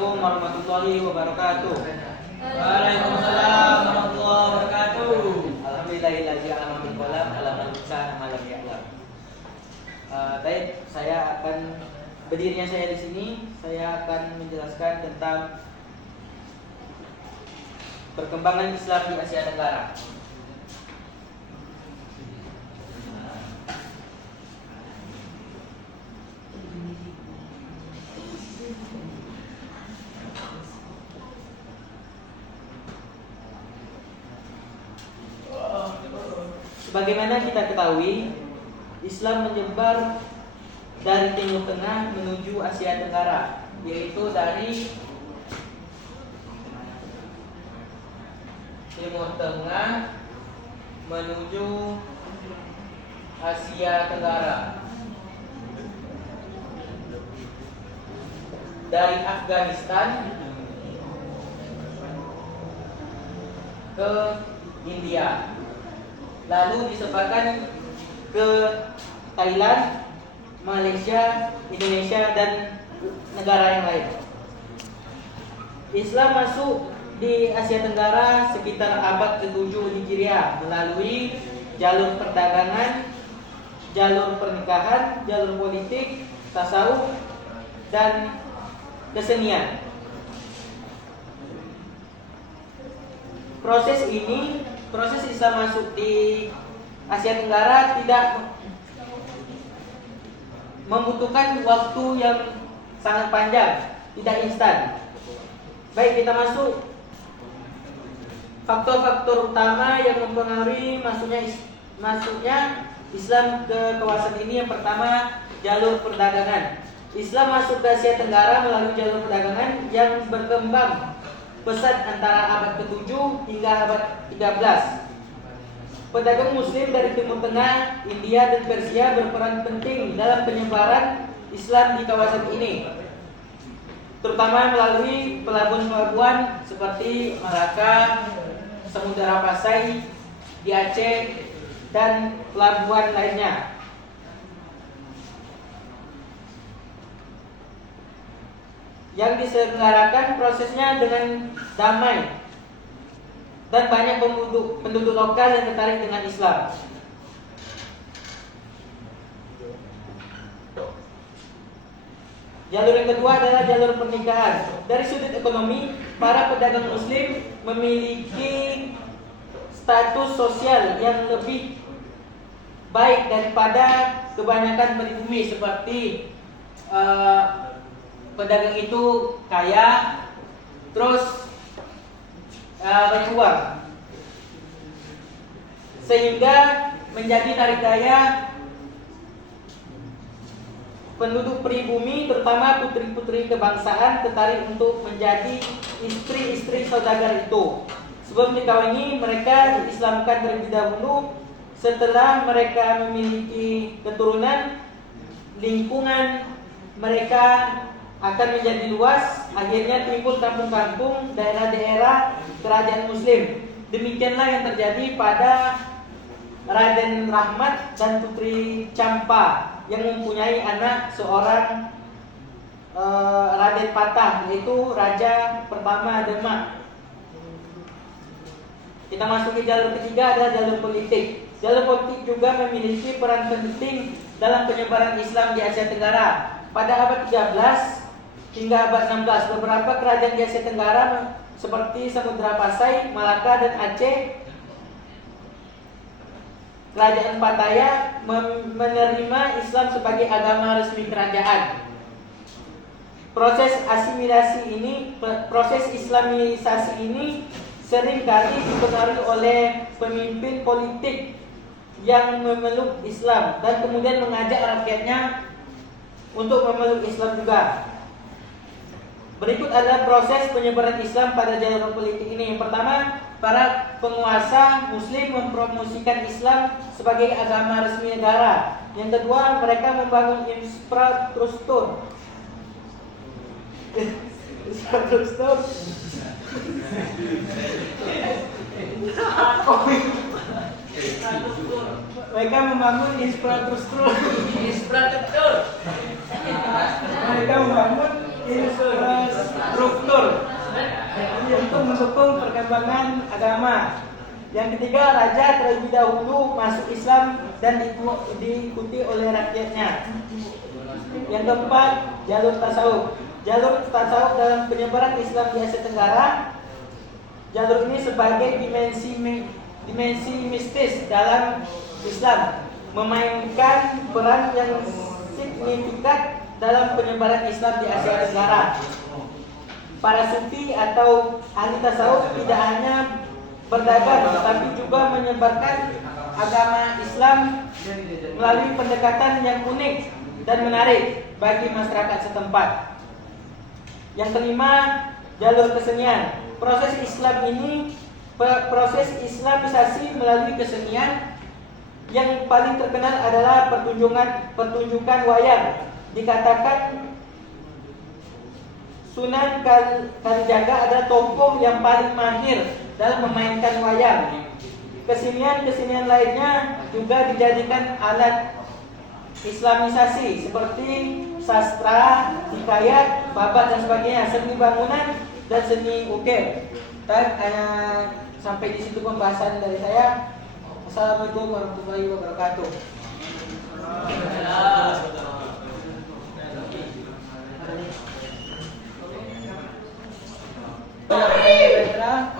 Assalamualaikum warahmatullahi wabarakatuh. Waalaikumsalam warahmatullahi wabarakatuh. Alhamdulillahillazi 'allama bil qalam 'allamal insana ma lam ya'lam. Saya akan berdirinya saya di sini, saya akan menjelaskan tentang perkembangan Islam di Asia Tenggara. Sebagaimana kita ketahui, Islam menyebar dari Timur Tengah menuju Asia Tenggara, yaitu dari Timur Tengah menuju Asia Tenggara, dari Afghanistan ke India, lalu disebarkan ke Thailand, Malaysia, Indonesia, dan negara yang lain. Islam masuk di Asia Tenggara sekitar abad ke-7 Hijriah melalui jalur perdagangan, jalur pernikahan, jalur politik, tasawuf, dan kesenian. Proses Islam masuk di Asia Tenggara tidak membutuhkan waktu yang sangat panjang, tidak instan. Baik, kita masuk faktor-faktor utama yang mempengaruhi masuknya Islam ke kawasan ini. Yang pertama, jalur perdagangan. Islam masuk ke Asia Tenggara melalui jalur perdagangan yang berkembang pesat antara abad ke-7 hingga abad 13. Pedagang muslim dari Timur Tengah, India, dan Persia berperan penting dalam penyebaran Islam di kawasan ini, terutama melalui pelabuhan-pelabuhan seperti Malaka, Samudera Pasai di Aceh, dan pelabuhan lainnya. Yang diselenggarakan prosesnya dengan damai, dan banyak penduduk lokal yang tertarik dengan Islam. Jalur yang kedua adalah jalur pernikahan. Dari sudut ekonomi, para pedagang muslim memiliki status sosial yang lebih baik daripada kebanyakan pribumi, seperti pedagang itu kaya, terus banyak uang, sehingga menjadi tarik daya penduduk pribumi, terutama putri-putri kebangsaan, tertarik untuk menjadi istri-istri saudagar itu. Sebelum dikawini, mereka diislamkan terlebih dahulu. Setelah mereka memiliki keturunan, lingkungan mereka akan menjadi luas. Akhirnya timbul kampung-kampung, daerah-daerah kerajaan muslim. Demikianlah yang terjadi pada Raden Rahmat dan Putri Campa yang mempunyai anak seorang Raden Patah, yaitu raja pertama Demak. Kita masuk ke jalur ketiga, adalah jalur politik. Jalur politik juga memiliki peran penting dalam penyebaran Islam di Asia Tenggara. Pada abad 13 hingga abad 16, beberapa kerajaan di Asia Tenggara seperti Samudera Pasai, Malaka, dan Aceh, Kerajaan Pattaya menerima Islam sebagai agama resmi kerajaan. Proses Islamisasi ini seringkali dipengaruhi oleh pemimpin politik yang memeluk Islam dan kemudian mengajak rakyatnya untuk memeluk Islam juga. Berikut adalah proses penyebaran Islam pada jalur politik ini. Yang pertama, para penguasa muslim mempromosikan Islam sebagai agama resmi negara. Yang kedua, mereka membangun infrastruktur. Mereka membangun infrastruktur. Mereka membangun infrastruktur mendukung perkembangan agama. Yang ketiga, raja terlebih dahulu masuk Islam dan diikuti oleh rakyatnya. Yang keempat, jalur tasawuf. Jalur tasawuf dalam penyebaran Islam di Asia Tenggara. Jalur ini sebagai dimensi mistis dalam Islam, memainkan peran yang signifikan dalam penyebaran Islam di Asia Tenggara. Para sufi atau ahli tasawuf tidak hanya berdagang, tetapi juga menyebarkan agama Islam melalui pendekatan yang unik dan menarik bagi masyarakat setempat. Yang kelima, jalur kesenian. Proses Islamisasi melalui kesenian yang paling terkenal adalah pertunjukan wayang. Dikatakan Sunan Kalijaga adalah tokoh yang paling mahir dalam memainkan wayang. Kesenian lainnya juga dijadikan alat Islamisasi seperti sastra, hikayat, babat dan sebagainya, seni bangunan dan seni ukir. Sampai di situ pembahasan dari saya. Assalamualaikum warahmatullahi wabarakatuh.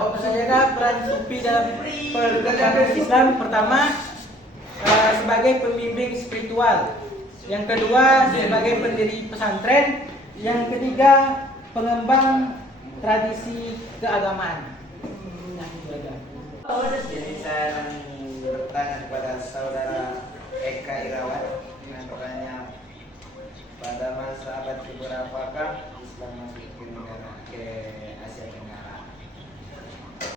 Apa saja peran sufi dalam perkembangan Islam? Pertama, sebagai pembimbing spiritual. Yang kedua, sebagai pendiri pesantren. Yang ketiga, pengembang tradisi keagamaan. Jadi saya bertanya kepada saudara Eka Irawan dengan pertanyaan, pada masa abad keberapakah